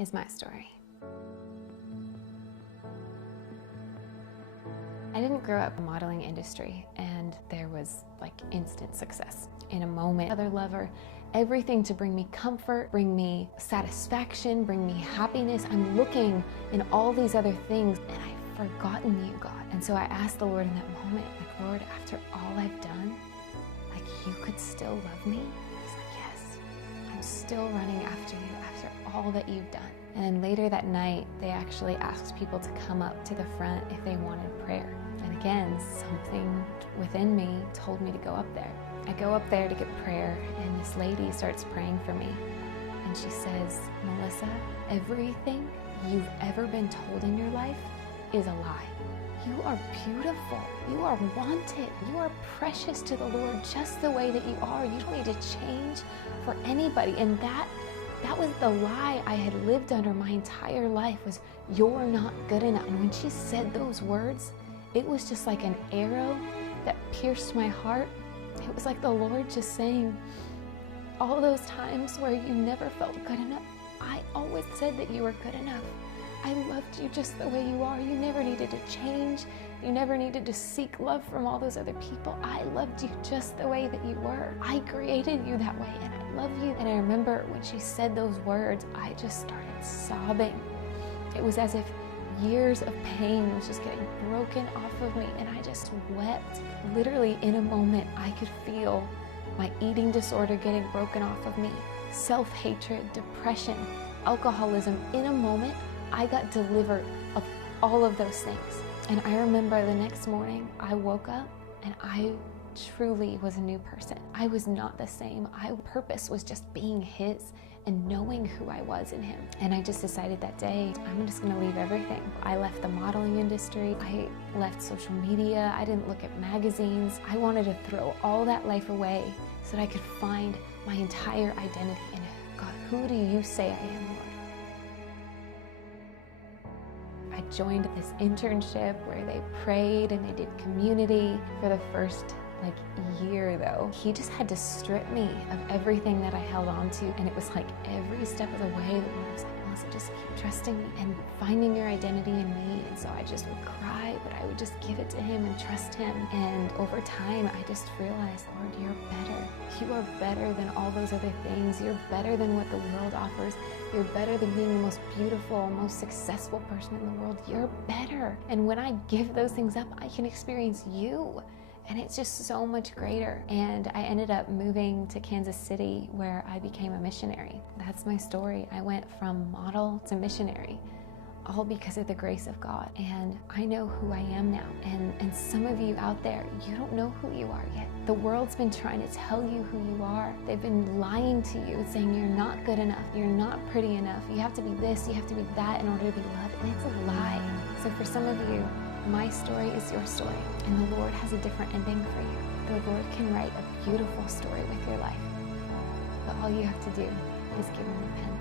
is my story. I didn't grow up in the modeling industry and there was like instant success. In a moment, other lover, everything to bring me comfort, bring me satisfaction, bring me happiness. I'm looking in all these other things and I've forgotten you, God. And so I asked the Lord in that moment, like, Lord, after all I've done, like you could still love me? He's like, yes, I'm still running after you after all that you've done. And then later that night, they actually asked people to come up to the front if they wanted prayer. And again, something within me told me to go up there. I go up there to get prayer, and this lady starts praying for me. And she says, Melissa, everything you've ever been told in your life is a lie. You are beautiful. You are wanted. You are precious to the Lord just the way that you are. You don't need to change for anybody. And that was the lie I had lived under my entire life, was you're not good enough. And when she said those words, it was just like an arrow that pierced my heart. It was like the Lord just saying, all those times where you never felt good enough, I always said that you were good enough. I loved you just the way you are. You never needed to change. You never needed to seek love from all those other people. I loved you just the way that you were. I created you that way and I love you. And I remember when she said those words, I just started sobbing. It was as if years of pain was just getting broken off of me and I just wept. Literally in a moment, I could feel my eating disorder getting broken off of me. Self-hatred, depression, alcoholism. In a moment, I got delivered of all of those things. And I remember the next morning, I woke up and I truly was a new person. I was not the same. My purpose was just being His and knowing who I was in Him. And I just decided that day, I'm just gonna leave everything. I left the modeling industry. I left social media. I didn't look at magazines. I wanted to throw all that life away so that I could find my entire identity in God, who do you say I am, Lord? I joined this internship where they prayed and they did community for the first year though. He just had to strip me of everything that I held on to, and it was like every step of the way the Lord was like, Melissa, just keep trusting me and finding your identity in me. And so I just would cry, but I would just give it to Him and trust Him. And over time, I just realized, Lord, you're better. You are better than all those other things. You're better than what the world offers. You're better than being the most beautiful, most successful person in the world. You're better. And when I give those things up, I can experience you. And it's just so much greater. And I ended up moving to Kansas City where I became a missionary. That's my story. I went from model to missionary, all because of the grace of God. And I know who I am now. And some of you out there, you don't know who you are yet. The world's been trying to tell you who you are. They've been lying to you, saying you're not good enough, you're not pretty enough, you have to be this, you have to be that in order to be loved. And it's a lie. So for some of you, my story is your story, and the Lord has a different ending for you. The Lord can write a beautiful story with your life, but all you have to do is give Him a pen.